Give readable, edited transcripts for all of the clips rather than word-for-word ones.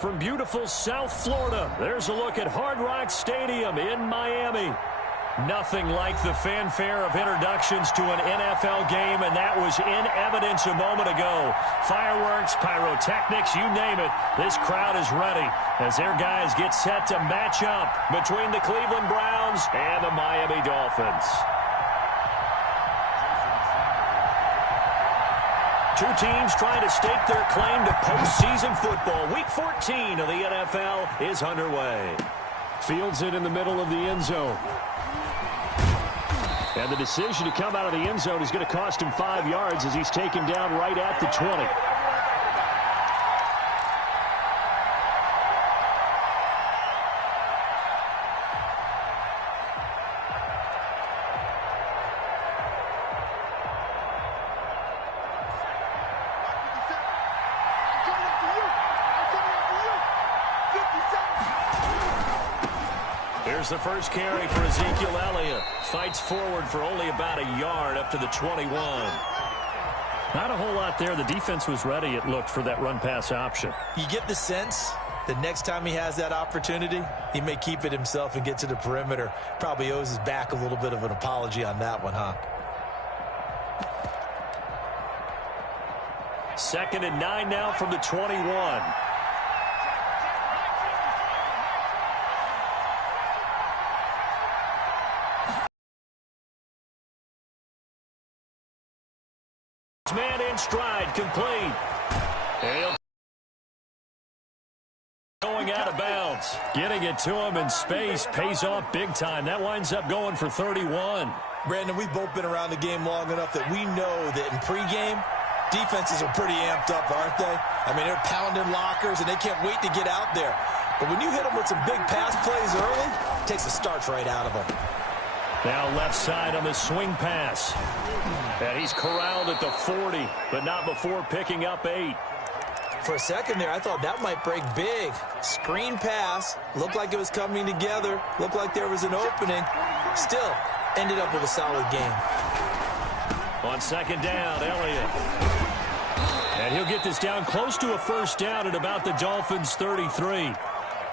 From beautiful South Florida, there's a look at Hard Rock Stadium in Miami. Nothing like the fanfare of introductions to an NFL game, and that was in evidence a moment ago. Fireworks, pyrotechnics, you name it. This crowd is ready as their guys get set to match up between the Cleveland Browns and the Miami Dolphins. Two teams trying to stake their claim to postseason football. Week 14 of the NFL is underway. Fields it in the middle of the end zone. And the decision to come out of the end zone is going to cost him 5 yards as he's taken down right at the 20. Here's the first carry for Ezekiel Elliott. Fights forward for only about a yard up to the 21. Not a whole lot there. The defense was ready, it looked, for that run-pass option. You get the sense that next time he has that opportunity, he may keep it himself and get to the perimeter. Probably owes his back a little bit of an apology on that one, huh? 2nd and 9 now from the 21. Man in stride, complete. And going out of bounds. Getting it to him in space pays off big time. That winds up going for 31. Brandon, we've both been around the game long enough that we know that in pregame, defenses are pretty amped up, aren't they? I mean, they're pounding lockers, and they can't wait to get out there. But when you hit them with some big pass plays early, it takes the starch right out of them. Now left side on the swing pass. And he's corralled at the 40, but not before picking up 8. For a second there, I thought that might break big. Screen pass. Looked like it was coming together. Looked like there was an opening. Still, ended up with a solid game. On 2nd down, Elliott. And he'll get this down close to a first down at about the Dolphins' 33.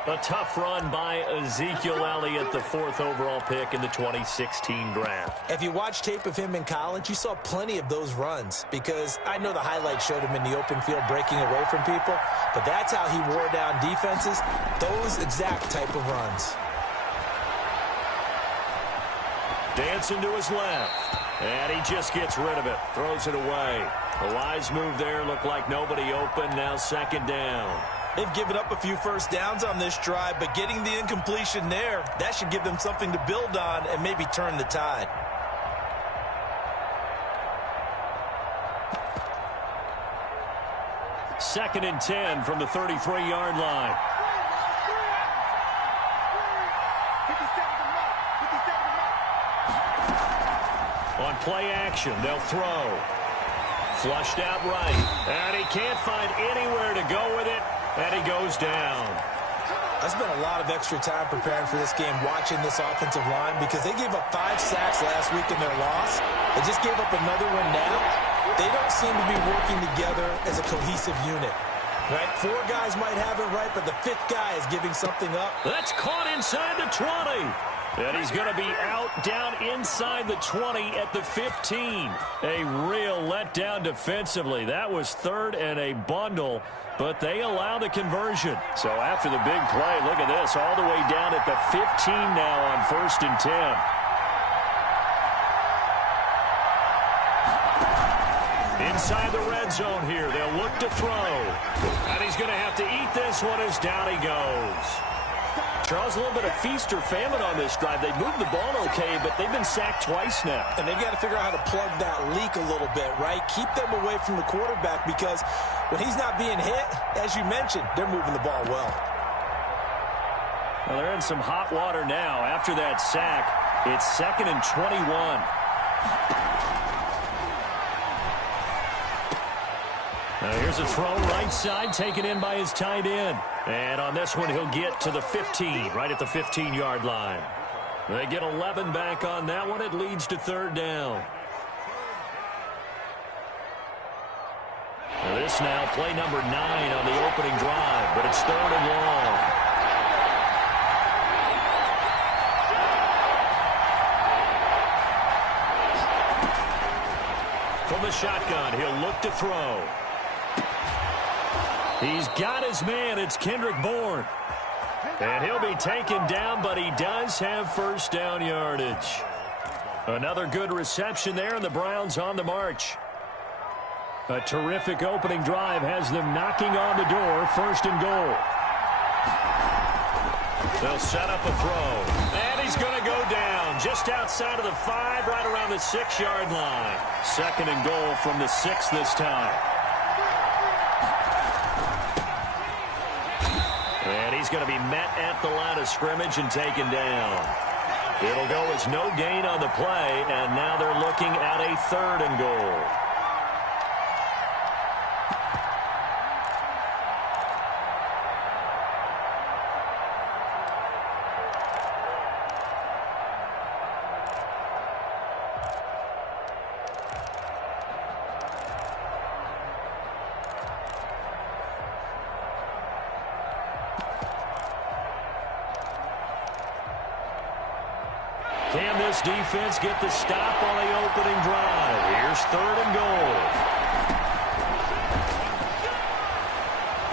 A tough run by Ezekiel Elliott, the 4th overall pick in the 2016 draft. If you watch tape of him in college, you saw plenty of those runs, because I know the highlights showed him in the open field breaking away from people, but that's how he wore down defenses, those exact type of runs. Dancing to his left, and he just gets rid of it, throws it away. A wise move there, looked like nobody open, now 2nd down. They've given up a few first downs on this drive, but getting the incompletion there, that should give them something to build on and maybe turn the tide. Second and 10 from the 33-yard line. On play action, they'll throw. Flushed out right, and he can't find anywhere to go with it. And he goes down. I spent a lot of extra time preparing for this game watching this offensive line because they gave up 5 sacks last week in their loss. They just gave up another one now. They don't seem to be working together as a cohesive unit. Right? 4 guys might have it right, but the 5th guy is giving something up. That's caught inside the 20. And he's going to be out down inside the 20 at the 15. A real letdown defensively. That was 3rd and a bundle, but they allow the conversion. So after the big play, look at this, all the way down at the 15 now on 1st and 10. Inside the red zone here, they'll look to throw. And he's going to have to eat this one as down he goes. Charles, a little bit of feast or famine on this drive. They moved the ball okay, but they've been sacked twice now. And they've got to figure out how to plug that leak a little bit, right? Keep them away from the quarterback, because when he's not being hit, as you mentioned, they're moving the ball well. Well, they're in some hot water now. After that sack, it's 2nd and 21. Now here's a throw right side, taken in by his tight end. And on this one, he'll get to the 15, right at the 15-yard line. They get 11 back on that one. It leads to 3rd down. This now, play number 9 on the opening drive, but it's 3rd and long. From the shotgun, he'll look to throw. He's got his man. It's Kendrick Bourne. And he'll be taken down, but he does have first down yardage. Another good reception there, and the Browns on the march. A terrific opening drive has them knocking on the door, 1st and goal. They'll set up a throw. And he's going to go down just outside of the 5, right around the 6-yard line. 2nd and goal from the 6 this time. And he's going to be met at the line of scrimmage and taken down. It'll go as no gain on the play, and now they're looking at a 3rd and goal. Can this defense get the stop on the opening drive? Here's 3rd and goal.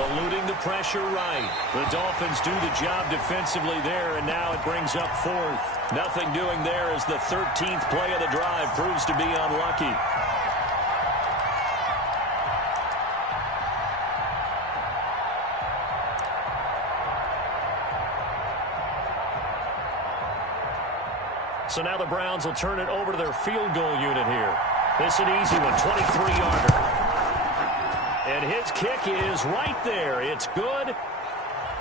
Eluding the pressure right. The Dolphins do the job defensively there, and now it brings up 4th. Nothing doing there as the 13th play of the drive proves to be unlucky. So now the Browns will turn it over to their field goal unit here. This is an easy one, 23-yarder. And his kick is right there. It's good.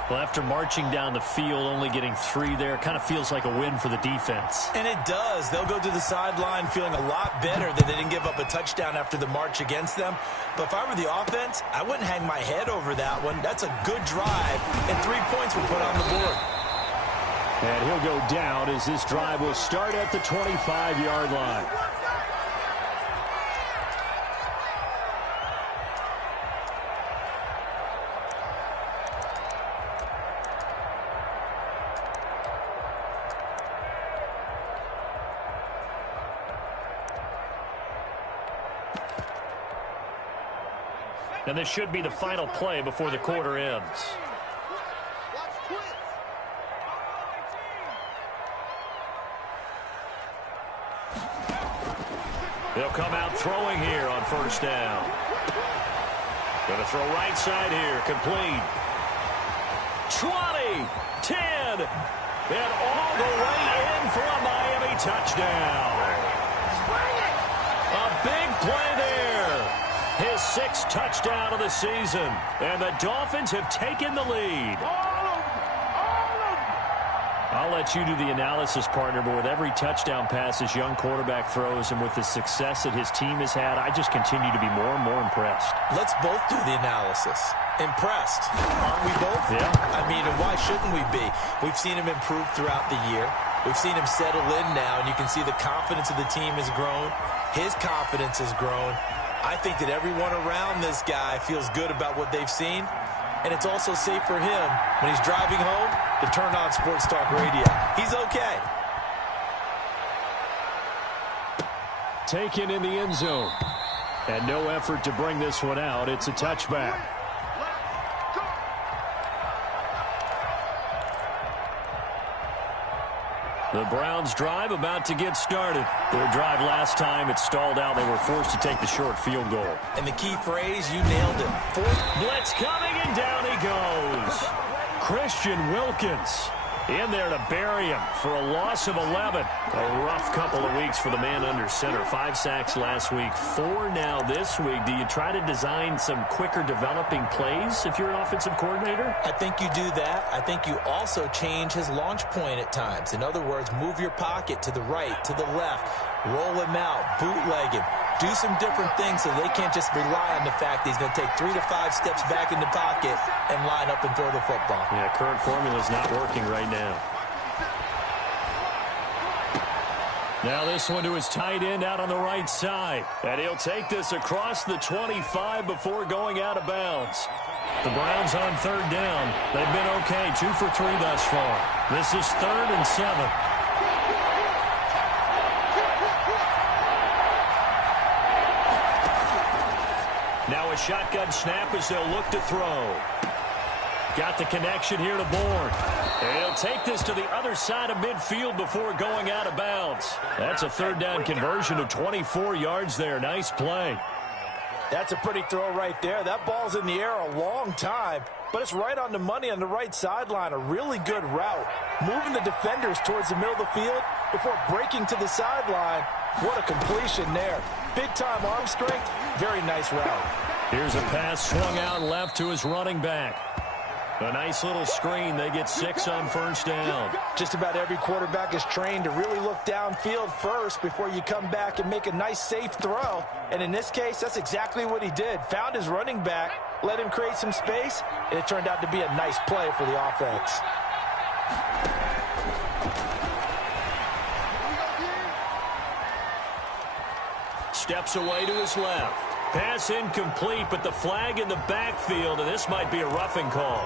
Well, after marching down the field, only getting 3 there, kind of feels like a win for the defense. And it does. They'll go to the sideline feeling a lot better that they didn't give up a touchdown after the march against them. But if I were the offense, I wouldn't hang my head over that one. That's a good drive, and 3 points were put on the board. And he'll go down as this drive will start at the 25-yard line. And this should be the final play before the quarter ends. They'll come out throwing here on 1st down. Going to throw right side here, complete. 20, 10, and all the way in for a Miami touchdown. A big play there. His 6th touchdown of the season. And the Dolphins have taken the lead. I'll let you do the analysis, partner, but with every touchdown pass this young quarterback throws and with the success that his team has had, I just continue to be more and more impressed. Let's both do the analysis. Impressed. Aren't we both? Yeah. I mean, and why shouldn't we be? We've seen him improve throughout the year. We've seen him settle in now, and you can see the confidence of the team has grown. His confidence has grown. I think that everyone around this guy feels good about what they've seen. And it's also safe for him when he's driving home to turn on Sports Talk Radio. He's okay. Taken in the end zone. And no effort to bring this one out. It's a touchback. The Browns drive about to get started. Their drive last time, it stalled out. They were forced to take the short field goal. And the key phrase, you nailed it. 4th blitz coming, and down he goes. Christian Wilkins in there to bury him for a loss of 11. A rough couple of weeks for the man under center. 5 sacks last week, 4 now this week. Do you try to design some quicker developing plays if you're an offensive coordinator? I think you do that. I think you also change his launch point at times. In other words, move your pocket to the right, to the left, roll him out, bootleg him. Do some different things so they can't just rely on the fact that he's going to take 3 to 5 steps back in the pocket and line up and throw the football. Yeah, current formula is not working right now. Now this one to his tight end out on the right side. And he'll take this across the 25 before going out of bounds. The Browns on third down. They've been okay, 2 for 3 thus far. This is 3rd and 7. Now a shotgun snap as they'll look to throw. Got the connection here to Bourne. And he'll take this to the other side of midfield before going out of bounds. That's a third down conversion of 24 yards there. Nice play. That's a pretty throw right there. That ball's in the air a long time, but it's right on the money on the right sideline. A really good route. Moving the defenders towards the middle of the field before breaking to the sideline. What a completion there. Big-time arm strength. Very nice route. Here's a pass swung out left to his running back. A nice little screen. They get 6 on first down. Just about every quarterback is trained to really look downfield first before you come back and make a nice, safe throw. And in this case, that's exactly what he did. Found his running back, let him create some space, and it turned out to be a nice play for the offense. Steps away to his left. Pass incomplete, but the flag in the backfield, and this might be a roughing call.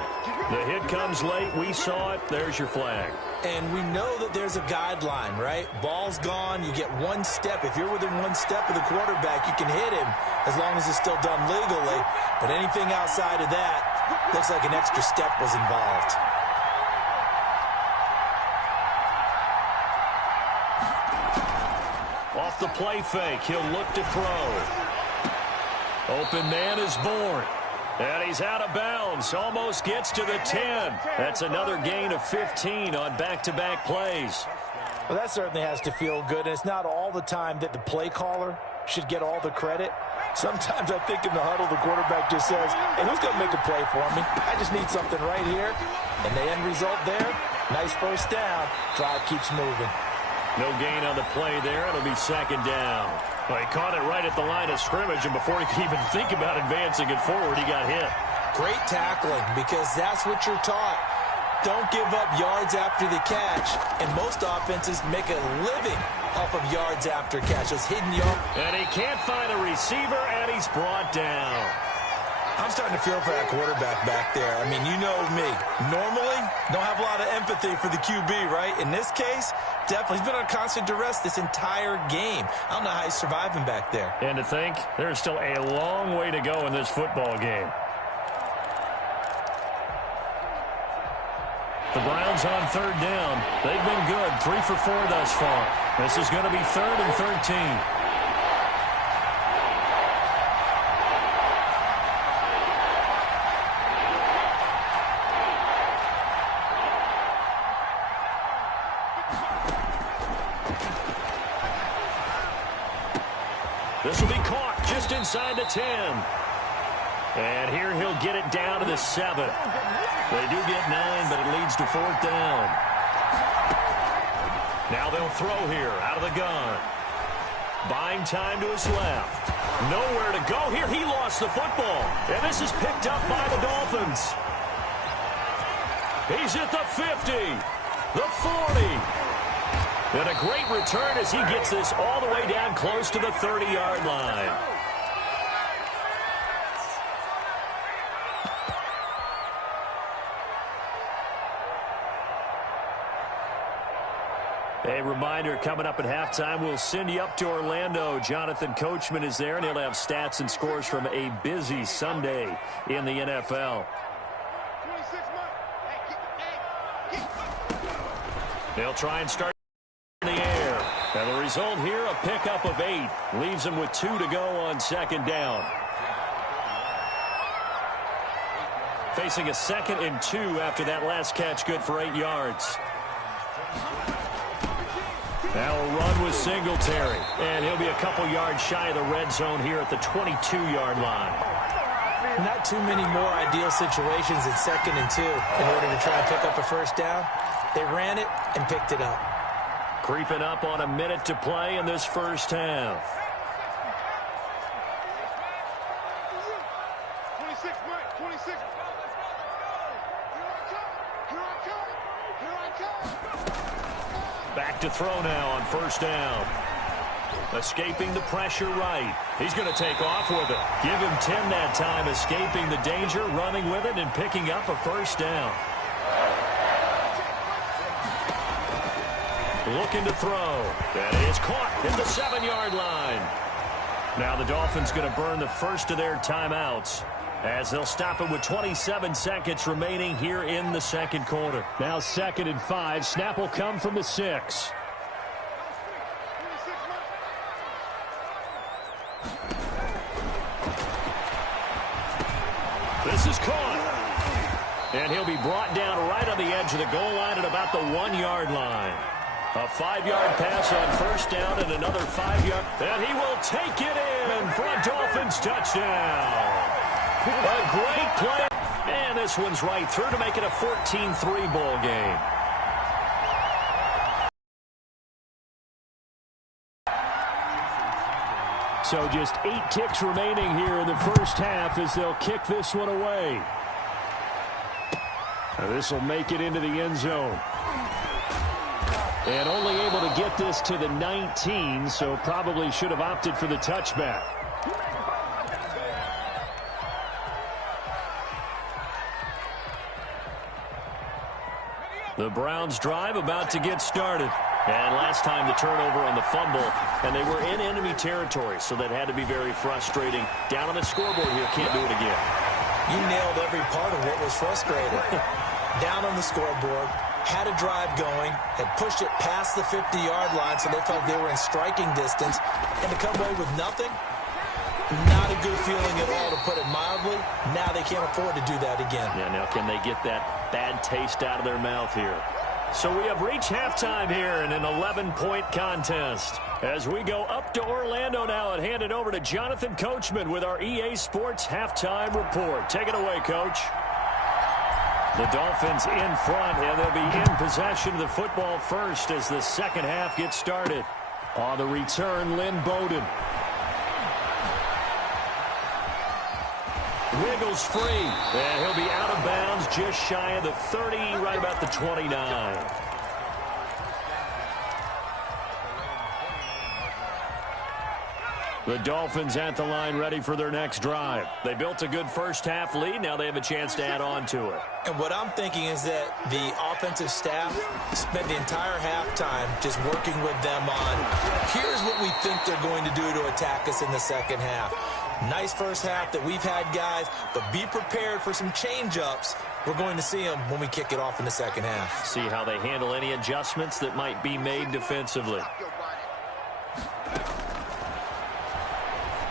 The hit comes late. We saw it. There's your flag. And we know that there's a guideline, right? Ball's gone. You get one step. If you're within one step of the quarterback, you can hit him as long as it's still done legally. But anything outside of that, looks like an extra step was involved. Off the play fake, he'll look to throw. Open man is Bourne. And he's out of bounds. Almost gets to the 10. That's another gain of 15 on back-to-back plays. Well, that certainly has to feel good. And it's not all the time that the play caller should get all the credit. Sometimes I think in the huddle, the quarterback just says, hey, who's going to make a play for me? I just need something right here. And the end result there, nice first down. Drive keeps moving. No gain on the play there. It'll be 2nd down. Well, he caught it right at the line of scrimmage, and before he could even think about advancing it forward, he got hit. Great tackling, because that's what you're taught. Don't give up yards after the catch, and most offenses make a living off of yards after catch. Those hidden yards. And he can't find a receiver, and he's brought down. I'm starting to feel for that quarterback back there. I mean, you know me. Normally, don't have a lot of empathy for the QB, right? In this case, definitely. He's been on constant duress this entire game. I don't know how he's surviving back there. And to think, there's still a long way to go in this football game. The Browns on third down. They've been good, 3 for 4 thus far. This is going to be 3rd and 13. This will be caught just inside the 10. And here he'll get it down to the 7. They do get 9, but it leads to 4th down. Now they'll throw here out of the gun. Buying time to his left. Nowhere to go here. He lost the football. And this is picked up by the Dolphins. He's at the 50, the 40. And a great return as he gets this all the way down close to the 30-yard line. A reminder, coming up at halftime, we'll send you up to Orlando. Jonathan Coachman is there, and he'll have stats and scores from a busy Sunday in the NFL. They'll try and start in the air. And the result here, a pickup of 8. Leaves them with 2 to go on 2nd down. Facing a 2nd and 2 after that last catch, good for 8 yards. Now a run with Singletary. And he'll be a couple yards shy of the red zone here at the 22-yard line. Not too many more ideal situations in 2nd and 2 in order to try and pick up a first down. They ran it and picked it up. Creeping up on a minute to play in this first half. 26, Mike, 26. Back to to throw now on first down. Escaping the pressure right. He's going to take off with it. Give him 10 that time, escaping the danger, running with it, and picking up a first down. Looking to throw. That is caught at the 7-yard line. Now the Dolphins going to burn the first of their timeouts as they'll stop it with 27 seconds remaining here in the second quarter. Now 2nd and 5. Snap will come from the 6. This is caught. And he'll be brought down right on the edge of the goal line at about the 1-yard line. A 5-yard pass on first down and another 5-yard. And he will take it in for a Dolphins touchdown. A great play. And this one's right through to make it a 14-3 ball game. So just 8 ticks remaining here in the first half as they'll kick this one away. This will make it into the end zone. And only able to get this to the 19, so probably should have opted for the touchback. The Browns drive about to get started. And last time the turnover on the fumble, and they were in enemy territory, so that had to be very frustrating. Down on the scoreboard here, can't do it again. You nailed every part of what was frustrating. Down on the scoreboard, had a drive going, had pushed it past the 50-yard line, so they felt they were in striking distance, and to come away with nothing, not a good feeling at all, to put it mildly. Now they can't afford to do that again. Yeah, now can they get that bad taste out of their mouth here? So we have reached halftime here in an 11-point contest. As we go up to Orlando now and hand it over to Jonathan Coachman with our EA Sports Halftime Report. Take it away, Coach. The Dolphins in front, and they'll be in possession of the football first as the second half gets started. On the return, Lynn Bowden. Wiggles free, and he'll be out of bounds just shy of the 30, right about the 29. The Dolphins at the line ready for their next drive. They built a good first half lead. Now they have a chance to add on to it. And what I'm thinking is that the offensive staff spent the entire halftime just working with them on, here's what we think they're going to do to attack us in the second half. Nice first half that we've had, guys, but be prepared for some change-ups. We're going to see them when we kick it off in the second half. See how they handle any adjustments that might be made defensively.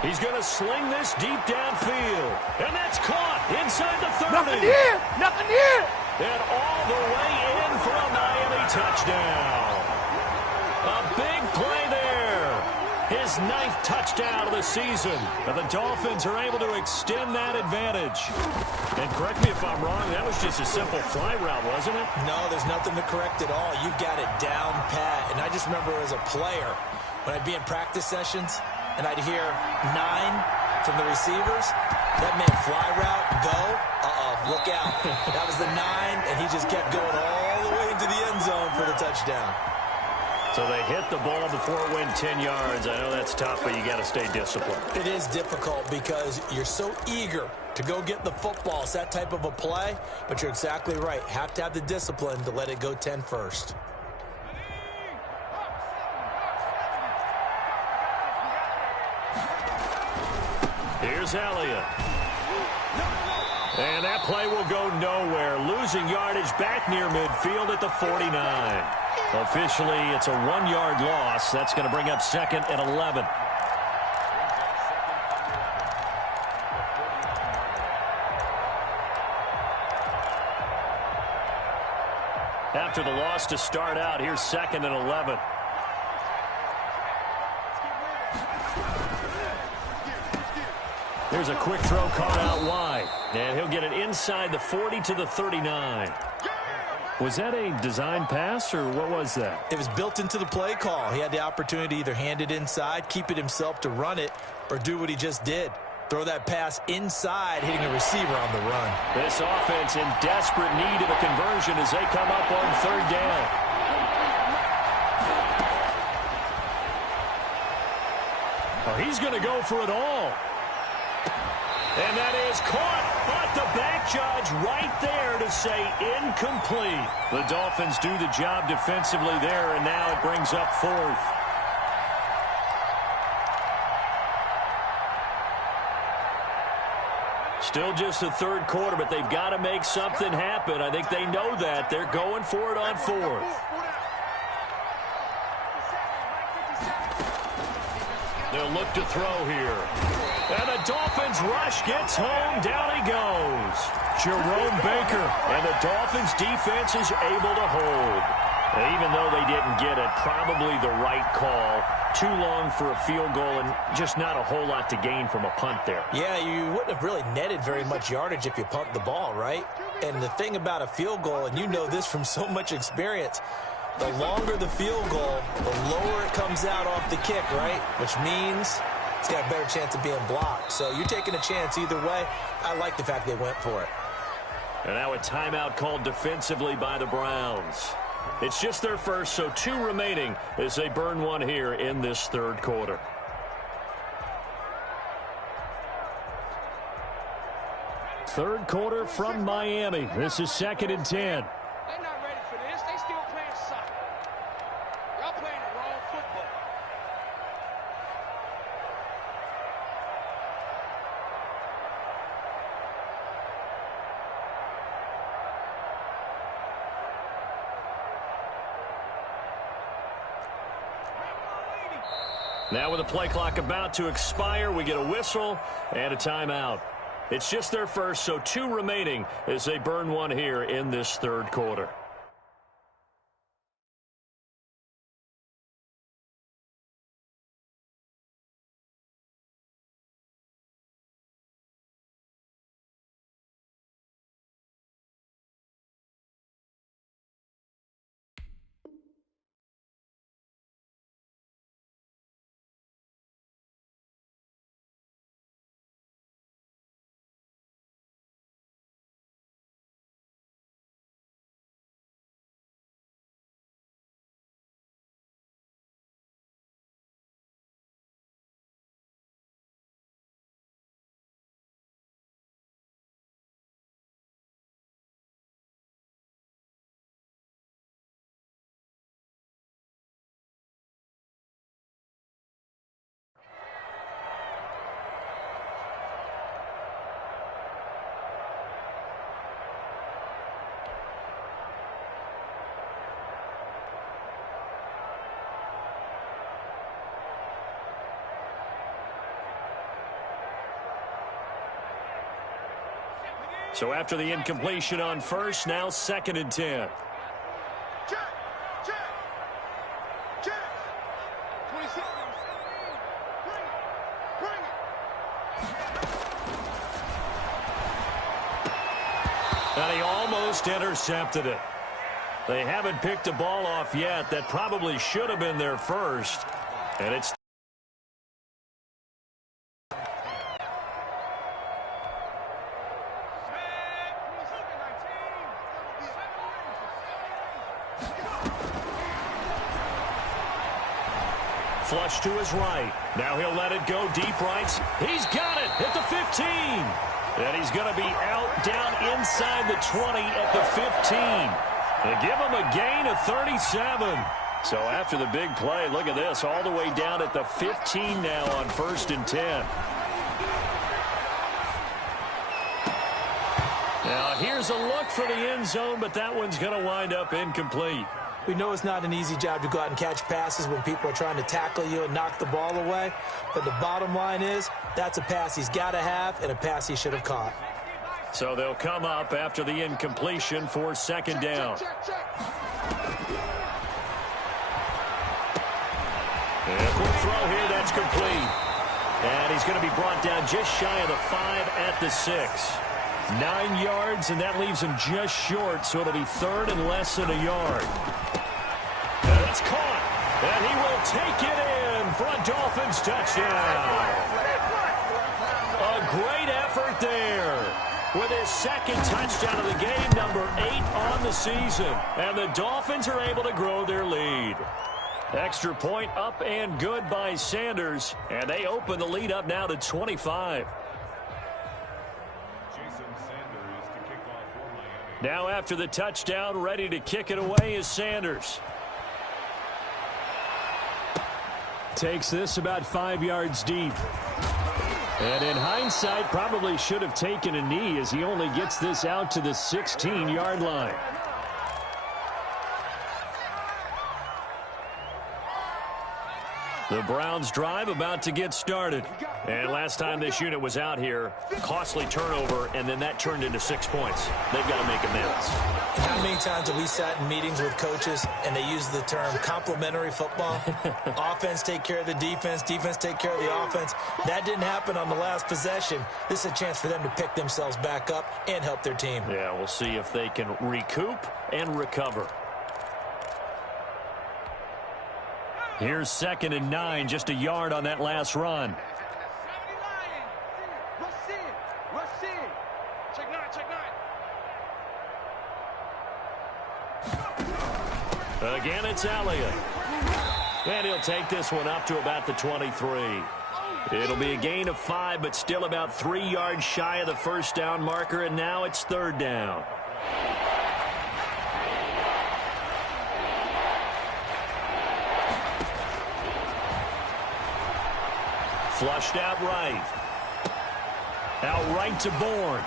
He's going to sling this deep downfield. And that's caught inside the 30. Nothing here. Nothing here. And all the way in for a Miami touchdown. A big play there. His 9th touchdown of the season. And the Dolphins are able to extend that advantage. And correct me if I'm wrong, that was just a simple fly route, wasn't it? No, there's nothing to correct at all. You've got it down pat. And I just remember as a player, when I'd be in practice sessions, and I'd hear 9 from the receivers. That meant fly route, go. Look out. That was the 9, and he just kept going all the way into the end zone for the touchdown. So they hit the ball before it went 10 yards. I know that's tough, but you got to stay disciplined. It is difficult because you're so eager to go get the football. It's that type of a play, but you're exactly right. Have to have the discipline to let it go 10 first. Here's Elliott. And that play will go nowhere. Losing yardage back near midfield at the 49. Officially, it's a 1-yard loss. That's going to bring up 2nd and 11. After the loss to start out, here's 2nd and 11. There's a quick throw caught out wide. And he'll get it inside the 40 to the 39. Was that a design pass, or what was that? It was built into the play call. He had the opportunity to either hand it inside, keep it himself to run it, or do what he just did. Throw that pass inside, hitting a receiver on the run. This offense in desperate need of a conversion as they come up on 3rd down. Oh, he's going to go for it all. And that is caught, but the back judge right there to say incomplete. The Dolphins do the job defensively there, and now it brings up fourth. Still just the third quarter, but they've got to make something happen. I think they know that. They're going for it on fourth. They'll look to throw here. And the Dolphins rush gets home. Down he goes. Jerome Baker. And the Dolphins defense is able to hold. And even though they didn't get it, probably the right call. Too long for a field goal and just not a whole lot to gain from a punt there. Yeah, you wouldn't have really netted very much yardage if you pumped the ball, right? And the thing about a field goal, and you know this from so much experience, the longer the field goal, the lower it comes out off the kick, right? Which means it's got a better chance of being blocked. So you're taking a chance either way. I like the fact they went for it. And now a timeout called defensively by the Browns. It's just their first, so 2 remaining as they burn one here in this third quarter. Third quarter from Miami. This is 2nd and 10. They're not ready for this. They still playing soccer. Y'all playing the wrong football. Now with the play clock about to expire, we get a whistle and a timeout. It's just their first, so 2 remaining as they burn one here in this third quarter. So after the incompletion on first, now 2nd and 10. Check. Check. Check. 26. Bring it. And he almost intercepted it. They haven't picked a ball off yet. That probably should have been their first. And it's flush to his right. Now he'll let it go deep right. He's got it at the 15. And he's going to be out down inside the 20 at the 15. They give him a gain of 37. So after the big play, look at this, all the way down at the 15 now on 1st and 10. Now here's a look for the end zone, but that one's going to wind up incomplete. We know it's not an easy job to go out and catch passes when people are trying to tackle you and knock the ball away. But the bottom line is, that's a pass he's got to have and a pass he should have caught. So they'll come up after the incompletion for 2nd down. And a quick throw here, that's complete. And he's going to be brought down just shy of the 5 at the 6. 9 yards, and that leaves him just short, so it'll be 3rd and less than a yard. And it's caught, and he will take it in for a Dolphins touchdown. A great effort there with his 2nd touchdown of the game, number 8 on the season. And the Dolphins are able to grow their lead. Extra point up and good by Sanders. And they open the lead up now to 25. Now after the touchdown, ready to kick it away is Sanders. Takes this about 5 yards deep. And in hindsight, probably should have taken a knee as he only gets this out to the 16-yard line. The Browns drive about to get started. And last time this unit was out here, costly turnover, and then that turned into 6 points. They've got to make amends. How many times have we sat in meetings with coaches and they use the term complementary football? Offense take care of the defense, defense take care of the offense. That didn't happen on the last possession. This is a chance for them to pick themselves back up and help their team. Yeah, we'll see if they can recoup and recover. Here's 2nd and 9, just a yard on that last run. Again, it's Elliott. And he'll take this one up to about the 23. It'll be a gain of 5, but still about 3 yards shy of the first down marker, and now it's 3rd down. Flushed out right. Out right to Bourne.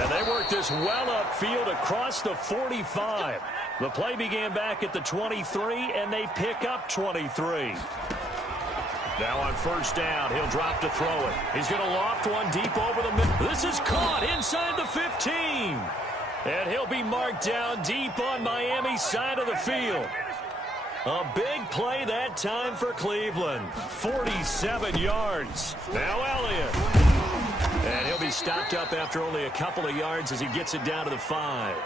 And they work this well upfield across the 45. The play began back at the 23, and they pick up 23. Now on 1st down, he'll drop to throw it. He's going to loft one deep over the middle. This is caught inside the 15. And he'll be marked down deep on Miami's side of the field. A big play that time for Cleveland. 47 yards. Now Elliott. And he'll be stopped up after only a couple of yards as he gets it down to the 5.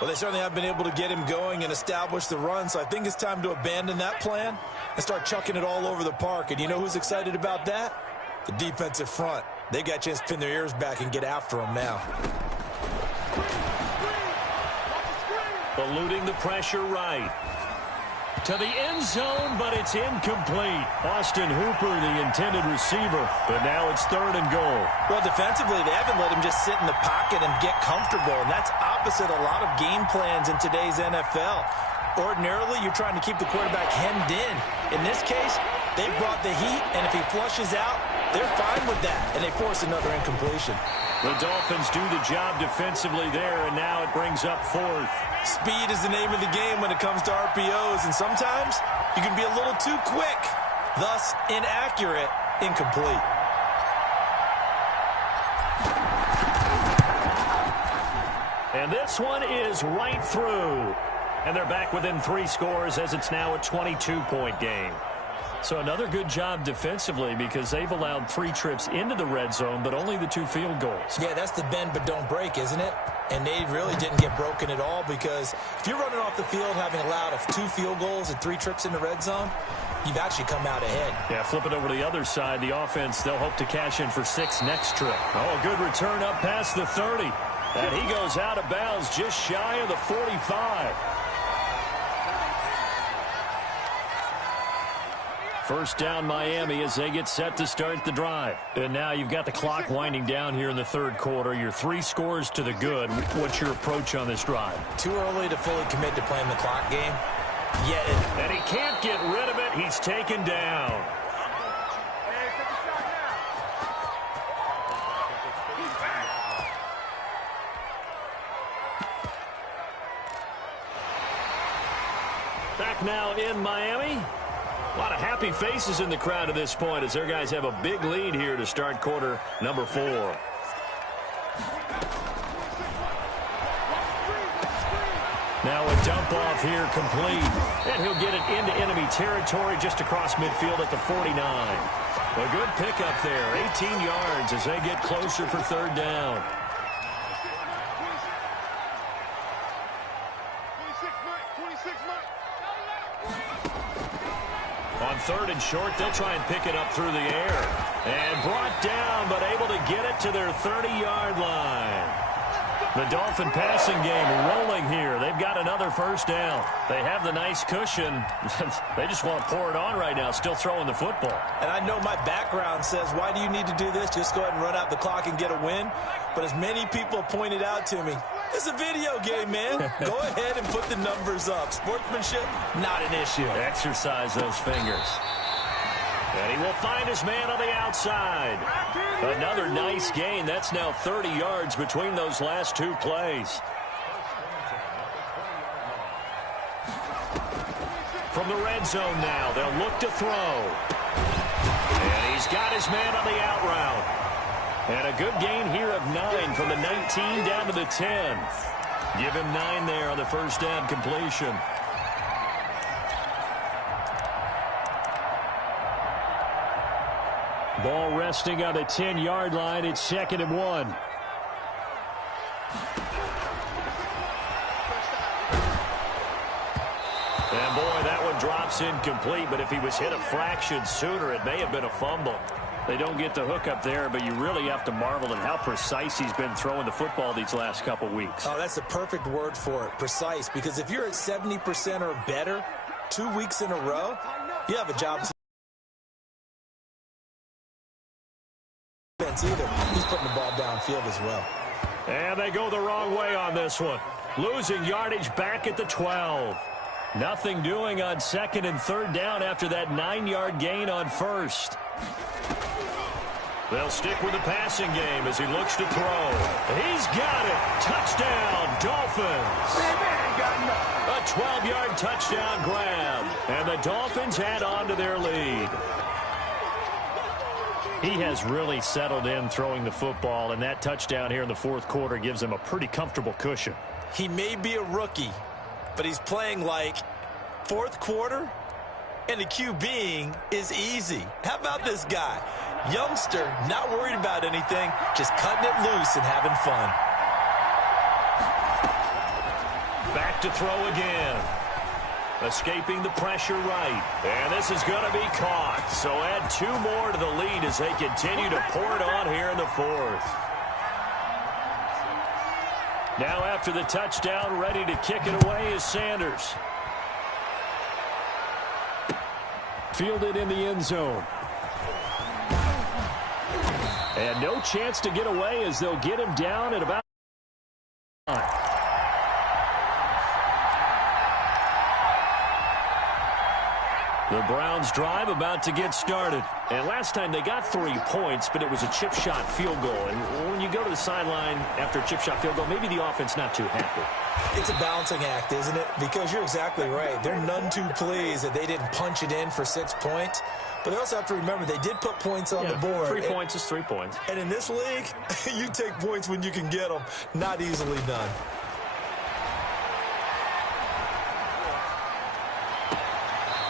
Well, they certainly have been able to get him going and establish the run, so I think it's time to abandon that plan and start chucking it all over the park. And you know who's excited about that? The defensive front. They got a chance to pin their ears back and get after him now. Eluding the pressure right. To the end zone, but it's incomplete. Austin Hooper, the intended receiver, but now it's 3rd and goal. Well, defensively, they haven't let him just sit in the pocket and get comfortable, and that's opposite a lot of game plans in today's NFL. Ordinarily, you're trying to keep the quarterback hemmed in. In this case, they brought the heat, and if he flushes out, they're fine with that, and they force another incompletion. The Dolphins do the job defensively there, and now it brings up 4th. Speed is the name of the game when it comes to RPOs, and sometimes you can be a little too quick, thus inaccurate, incomplete. And this one is right through. And they're back within 3 scores as it's now a 22-point game. So another good job defensively because they've allowed 3 trips into the red zone, but only the 2 field goals. Yeah, that's the bend but don't break, isn't it? And they really didn't get broken at all because if you're running off the field having allowed 2 field goals and 3 trips in the red zone, you've actually come out ahead. Yeah, flip it over to the other side. The offense, they'll hope to cash in for 6 next trip. Oh, a good return up past the 30. And he goes out of bounds just shy of the 45. First down Miami as they get set to start the drive. And now you've got the clock winding down here in the 3rd quarter. You're 3 scores to the good. What's your approach on this drive? Too early to fully commit to playing the clock game. Yeah, and he can't get rid of it. He's taken down. Back now in Miami. A lot of happy faces in the crowd at this point as their guys have a big lead here to start quarter number 4. Now a dump off here complete. And he'll get it into enemy territory just across midfield at the 49. A good pickup there. 18 yards as they get closer for 3rd down. On 3rd and short, they'll try and pick it up through the air. And brought down, but able to get it to their 30-yard line. The Dolphin passing game rolling here. They've got another first down. They have the nice cushion. They just want to pour it on right now, still throwing the football. And I know my background says, why do you need to do this? Just go ahead and run out the clock and get a win. But as many people pointed out to me, it's a video game, man. Go ahead and put the numbers up. Sportsmanship, not an issue. Exercise those fingers. And he will find his man on the outside. Another nice gain. That's now 30 yards between those last two plays. From the red zone now, they'll look to throw. And he's got his man on the out route. And a good gain here of 9 from the 19 down to the 10. Give him 9 there on the first down completion. Ball resting on the 10-yard line. It's 2nd and 1. And boy, that one drops incomplete, but if he was hit a fraction sooner, it may have been a fumble. They don't get the hook up there, but you really have to marvel at how precise he's been throwing the football these last couple weeks. Oh, that's a perfect word for it, precise, because if you're at 70% or better 2 weeks in a row, you have a job. Either. He's putting the ball downfield as well. And they go the wrong way on this one. Losing yardage back at the 12. Nothing doing on 2nd and 3rd down after that 9-yard gain on 1st. They'll stick with the passing game as he looks to throw. He's got it. Touchdown, Dolphins. A 12-yard touchdown grab. And the Dolphins add on to their lead. He has really settled in throwing the football, and that touchdown here in the 4th quarter gives him a pretty comfortable cushion. He may be a rookie, but he's playing like 4th quarter, and the QBing is easy. How about this guy? Youngster, not worried about anything, just cutting it loose and having fun. Back to throw again. Escaping the pressure right. And this is going to be caught. So add 2 more to the lead as they continue to pour it on here in the 4th. Now after the touchdown, ready to kick it away is Sanders. Fielded in the end zone. And no chance to get away as they'll get him down at about... The Browns drive about to get started. And last time they got 3 points, but it was a chip shot field goal. And when you go to the sideline after a chip shot field goal, maybe the offense not too happy. It's a balancing act, isn't it? Because you're exactly right. They're none too pleased that they didn't punch it in for 6 points. But they also have to remember they did put points on the board. 3 points is 3 points. And in this league, you take points when you can get them. Not easily done.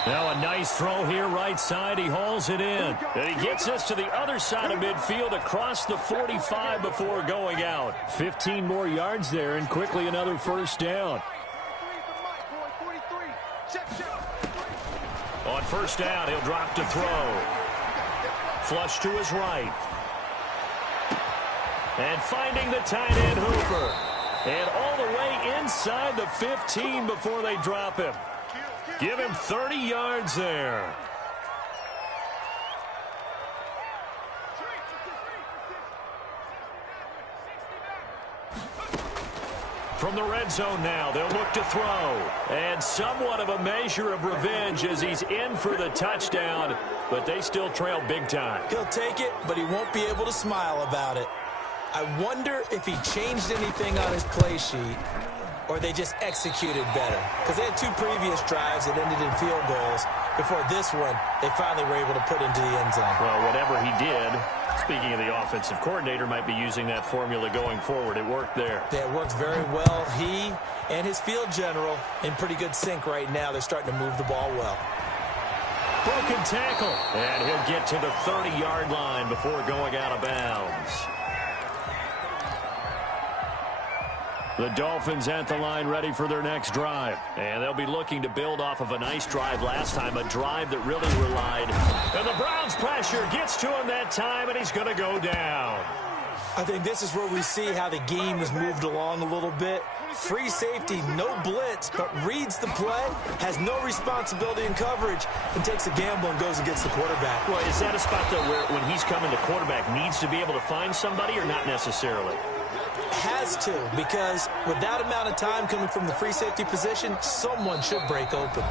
Now a nice throw here right side. He hauls it in. And he gets us to the other side of midfield across the 45 before going out. 15 more yards there and quickly another first down. On first down, he'll drop to throw. Flush to his right. And finding the tight end Hooper. And all the way inside the 15 before they drop him. Give him 30 yards there. From the red zone now, they'll look to throw. And somewhat of a measure of revenge as he's in for the touchdown, but they still trail big time. He'll take it, but he won't be able to smile about it. I wonder if he changed anything on his play sheet, or they just executed better. Because they had 2 previous drives that ended in field goals. Before this one, they finally were able to put into the end zone. Well, whatever he did, speaking of the offensive coordinator, might be using that formula going forward. It worked there. Yeah, it worked very well. He and his field general in pretty good sync right now. They're starting to move the ball well. Broken tackle. And he'll get to the 30-yard line before going out of bounds. The Dolphins at the line ready for their next drive. And they'll be looking to build off of a nice drive last time, a drive that really relied. And the Browns pressure gets to him that time, and he's going to go down. I think this is where we see how the game has moved along a little bit. Free safety, no blitz, but reads the play, has no responsibility in coverage, and takes a gamble and goes against the quarterback. Well, is that a spot, though, where when he's coming, the quarterback needs to be able to find somebody or not necessarily? Has to, because with that amount of time coming from the free safety position, someone should break open.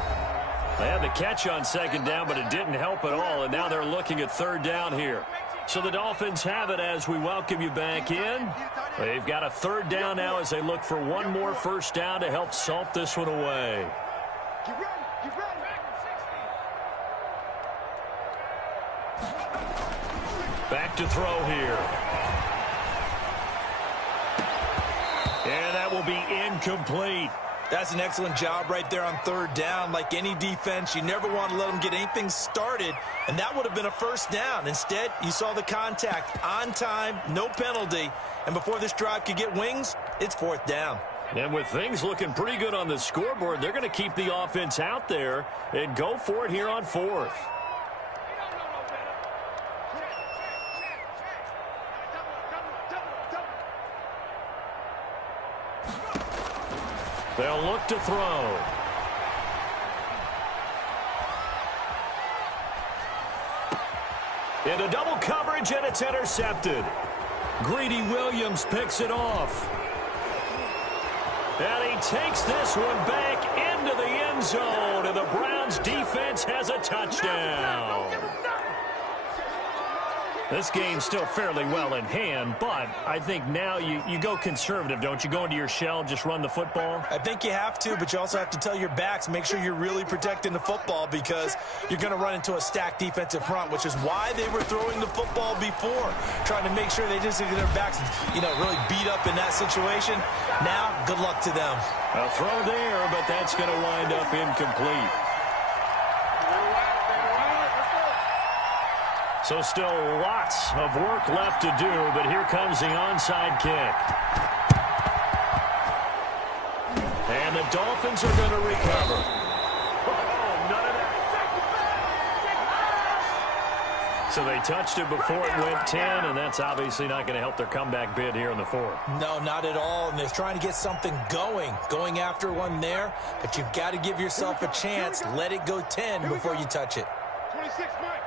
They had the catch on second down, but it didn't help at all, and now they're looking at third down here. So the Dolphins have it as we welcome you back in. They've got a third down now as they look for one more first down to help salt this one away. Back to throw here. And that will be incomplete. That's an excellent job right there on third down. Like any defense, you never want to let them get anything started, and that would have been a first down. Instead, you saw the contact on time, no penalty, and before this drive could get wings, it's fourth down. And with things looking pretty good on the scoreboard, they're going to keep the offense out there and go for it here on fourth. They'll look to throw. Into double coverage, and it's intercepted. Greedy Williams picks it off. And he takes this one back into the end zone, and the Browns defense has a touchdown. This game's still fairly well in hand, but I think now you go conservative, don't you? Go into your shell, just run the football? I think you have to, but you also have to tell your backs, make sure you're really protecting the football because you're going to run into a stacked defensive front, which is why they were throwing the football before, trying to make sure they just get their backs, really beat up in that situation. Now, good luck to them. A throw there, but that's going to wind up incomplete. So still lots of work left to do, but here comes the onside kick. And the Dolphins are going to recover. So they touched it before it went 10, and that's obviously not going to help their comeback bid here in the fourth. No, not at all, and they're trying to get something going after one there, but you've got to give yourself a chance. Let it go 10 before you touch it. 26, Mike.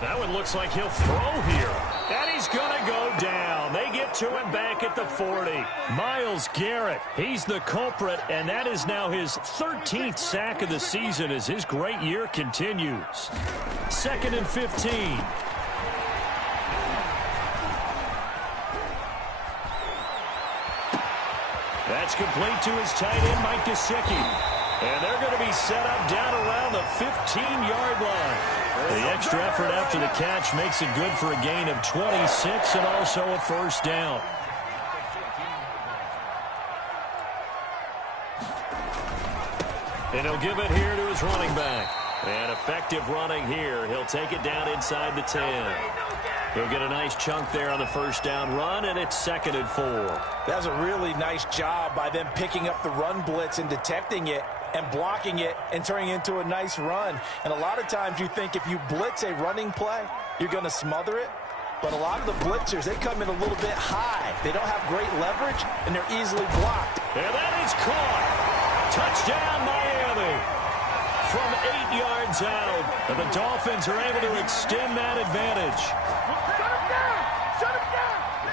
That one looks like he'll throw here. And he's going to go down. They get to him back at the 40. Myles Garrett, he's the culprit, and that is now his 13th sack of the season as his great year continues. 2nd and 15. That's complete to his tight end, Mike Gesicki. And they're going to be set up down around the 15-yard line. The extra effort after the catch makes it good for a gain of 26 and also a first down. And he'll give it here to his running back. And effective running here. He'll take it down inside the 10. He'll get a nice chunk there on the first down run, and it's 2nd and 4. That was a really nice job by them picking up the run blitz and detecting it and blocking it and turning it into a nice run. And a lot of times you think if you blitz a running play, you're going to smother it. But a lot of the blitzers, they come in a little bit high. They don't have great leverage, and they're easily blocked. And that is caught. Touchdown, Miami. From 8 yards out, and the Dolphins are able to extend that advantage.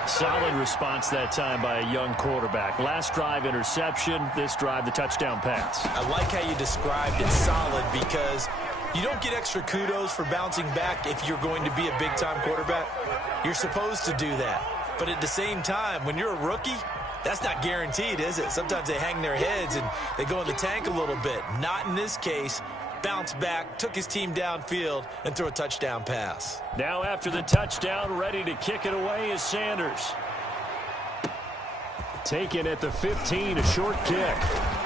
Solid response that time by a young quarterback. Last drive, interception. This drive, the touchdown pass. I like how you described it, solid, because you don't get extra kudos for bouncing back if you're going to be a big-time quarterback. You're supposed to do that. But at the same time, when you're a rookie, that's not guaranteed, is it? Sometimes they hang their heads and they go in the tank a little bit. Not in this case. Bounced back, took his team downfield, and threw a touchdown pass. Now after the touchdown, ready to kick it away is Sanders. Taken at the 15, a short kick.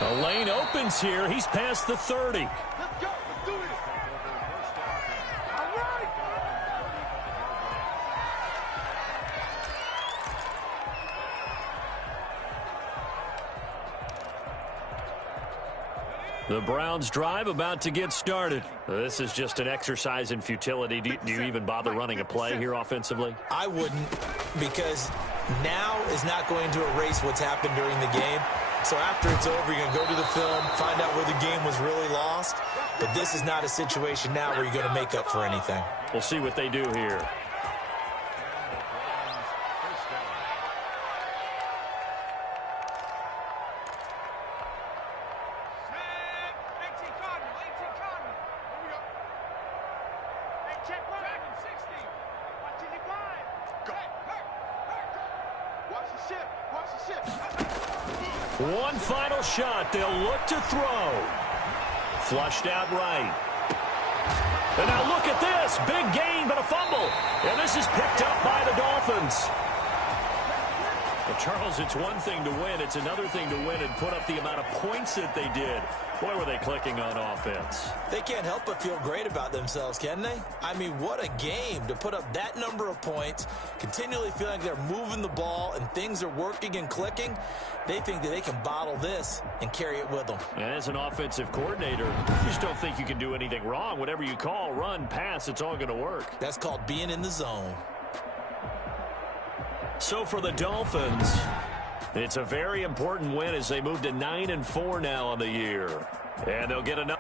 A lane opens here. He's past the 30. Let's go. Let's do this. All right. The Browns drive about to get started. This is just an exercise in futility. Do you even bother running a play here offensively? I wouldn't, because now is not going to erase what's happened during the game. So after it's over, you're going to go to the film, find out where the game was really lost. But this is not a situation now where you're going to make up for anything. We'll see what they do here. One final shot. They'll look to throw. Flushed out right. And now look at this. Big gain, but a fumble. And this is picked up by the Dolphins. Well, Charles, it's one thing to win. It's another thing to win and put up the amount of points that they did. Boy, were they clicking on offense. They can't help but feel great about themselves, can they? I mean, what a game to put up that number of points, continually feeling like they're moving the ball and things are working and clicking. They think that they can bottle this and carry it with them. And as an offensive coordinator, you just don't think you can do anything wrong. Whatever you call, run, pass, it's all going to work. That's called being in the zone. So for the Dolphins, it's a very important win as they move to 9-4 now on the year. And they'll get another.